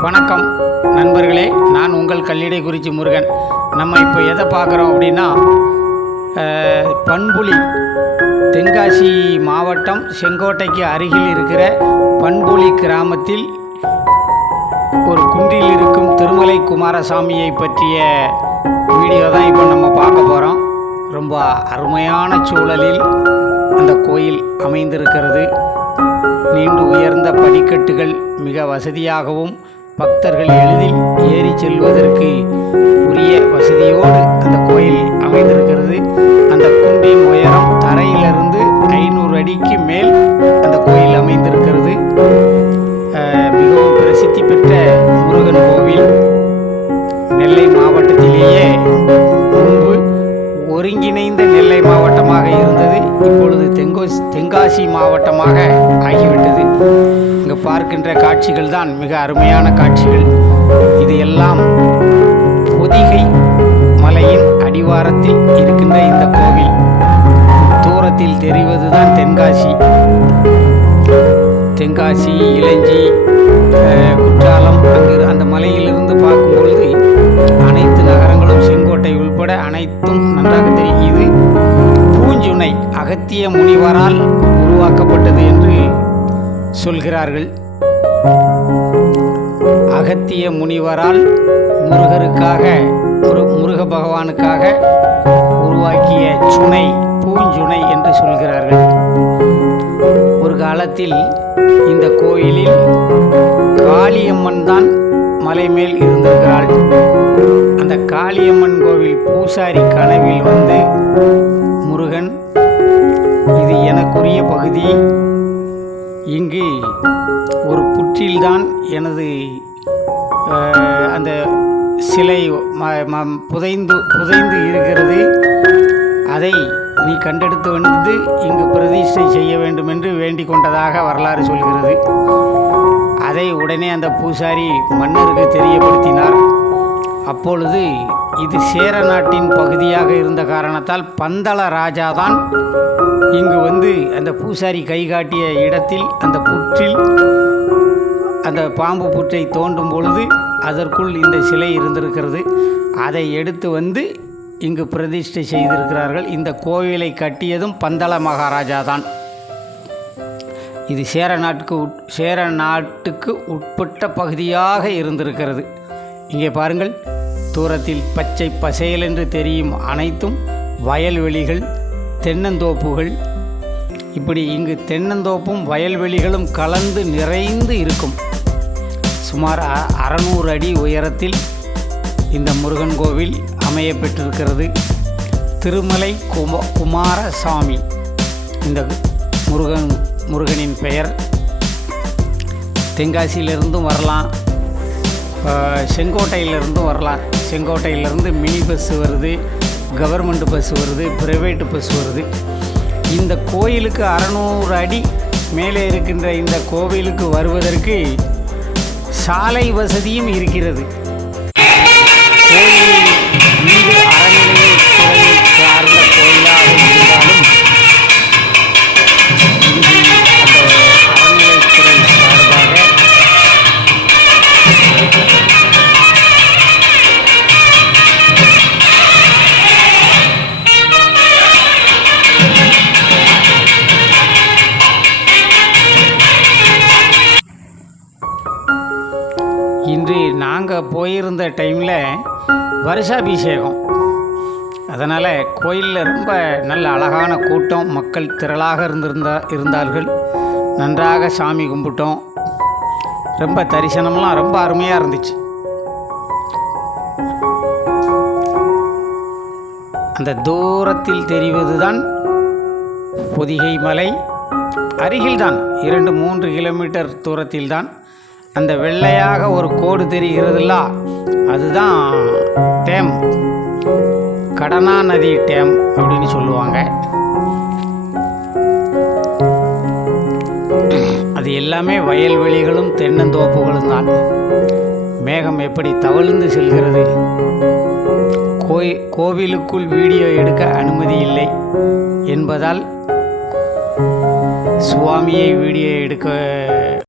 வணக்கம் நண்பர்களே, நான் உங்கள் கல்லிடைக்குறிச்சி முருகன். நம்ம இப்போ எதை பார்க்குறோம் அப்படின்னா, பண்புலி, தென்காசி மாவட்டம் செங்கோட்டைக்கு அருகில் இருக்கிற பண்புலி கிராமத்தில் ஒரு குன்றில் இருக்கும் திருமலை குமாரசாமியை பற்றிய வீடியோ தான் இப்போ நம்ம பார்க்க போகிறோம். ரொம்ப அருமையான சூழலில் அந்த கோயில் அமைந்திருக்கிறது. நீண்டு உயர்ந்த படிக்கட்டுகள் மிக வசதியாகவும் பக்தர்கள் எளிதில் ஏறி செல்வதற்கு உரிய வசதியோடு அந்த கோயில் அமைந்திருக்கிறது. அந்த குன்றின் உயரம் தரையிலிருந்து 500 அடிக்கு மேல் அந்த கோயில் அமைந்திருக்கிறது. மிகவும் பிரசித்தி பெற்ற முருகன் கோவில். நெல்லை மாவட்டத்திலேயே முன்பு ஒருங்கிணைந்த நெல்லை மாவட்டமாக இருந்தது. இப்பொழுது தென்காசி மாவட்டமாக ஆகிவிட்டது. இங்கு பார்க்கின்ற காட்சிகள் தான் மிக அருமையான காட்சிகள். இது எல்லாம் பொதிகை மலையின் அடிவாரத்தில் இருக்கின்ற இந்த கோவில். தூரத்தில் தெரிவதுதான் தென்காசி, இளஞ்சி, குற்றாலம். அங்கு அந்த மலையிலிருந்து பார்க்கும் பொழுது அனைத்து நகரங்களும் செங்கோட்டை உள்பட அனைத்தும் நன்றாக தெரியும். இது பூஞ்சுனை அகத்திய முனிவரால் உருவாக்கப்பட்டது என்று சொல்கிறார்கள். அகத்திய முனிவரால் முருக பகவானுக்காக உருவாக்கிய சுனை பூஞ்சுனை என்று சொல்கிறார்கள். ஒரு காலத்தில் இந்த கோயிலில் காளியம்மன் தான் மலை மேல் இருந்திருக்கிறாள். அந்த காளியம்மன் கோவில் பூசாரி கனவில் வந்து, முருகன், இது எனக்குரிய பகுதி, இங்கு ஒரு புற்றில்தான் எனது அந்த சிலை புதைந்து இருக்கிறது, அதை நீ கண்டெடுத்து வந்து இங்கு பிரதிஷ்டை செய்ய வேண்டும் என்று வேண்டிக் கொண்டதாக வரலாறு சொல்கிறது. அதை உடனே அந்த பூசாரி மன்னருக்கு தெரியப்படுத்தினார். அப்பொழுது இது சேர நாட்டின் பகுதியாக இருந்த காரணத்தால் பந்தள ராஜா தான் இங்கு வந்து அந்த பூசாரி கை காட்டிய இடத்தில் அந்த புற்றில் அந்த பாம்பு புற்றை தோண்டும் பொழுது அதற்குள் இந்த சிலை இருந்திருக்கிறது. அதை எடுத்து வந்து இங்கு பிரதிஷ்டை செய்திருக்கிறார்கள். இந்த கோவிலை கட்டியதும் பந்தள மகாராஜா தான். இது சேர நாட்டுக்கு உட்பட்ட பகுதியாக இருந்திருக்கிறது. இங்கே பாருங்கள், தூரத்தில் பச்சை பசேல் என்று தெரியும் அனைத்தும் வயல்வெளிகள், தென்னந்தோப்புகள். இப்படி இங்கு தென்னந்தோப்பும் வயல்வெளிகளும் கலந்து நிறைந்து இருக்கும். சுமார் 600 அடி உயரத்தில் இந்த முருகன் கோவில் அமைய பெற்றிருக்கிறது. திருமலை குமாரசாமி இந்த முருகனின் பெயர். தென்காசியிலிருந்தும் வரலாம், செங்கோட்டையிலிருந்தும் வரலாம். செங்கோட்டையிலிருந்து மினி பஸ் வருது, கவர்மெண்ட் பஸ் வருது, பிரைவேட்டு பஸ் வருது. இந்த கோயிலுக்கு 600 அடி மேலே இருக்கின்ற இந்த கோவிலுக்கு வருவதற்கு சாலை வசதியும் இருக்கிறது. கோயில் இந்து அறநிலையத்துறை சார்ந்த கோயிலாக இருந்தாலும் அந்த அறநிலையத்துறை சார்பாக இன்று நாங்கள் போயிருந்த டைமில் வருஷாபிஷேகம். அதனால் கோயிலில் ரொம்ப நல்ல அழகான கூட்டம், மக்கள் திரளாக இருந்தார்கள். நன்றாக சாமி கும்பிட்டோம். ரொம்ப தரிசனம்லாம் ரொம்ப அருமையாக இருந்துச்சு. அந்த தூரத்தில் தெரிவது தான் பொதிகை மலை. அருகில்தான் 2-3 கிலோமீட்டர் தூரத்தில்தான் அந்த வெள்ளையாக ஒரு கோடு தெரிகிறதுல, அதுதான் டேம், கடனா நதி டேம் அப்படின்னு சொல்லுவாங்க. அது எல்லாமே வயல்வெளிகளும் தென்னந்தோப்புகளும் தான். மேகம் எப்படி தவழ்ந்து செல்கிறது. கோவிலுக்குள் வீடியோ எடுக்க அனுமதி இல்லை என்பதால் சுவாமியை வீடியோ எடுக்க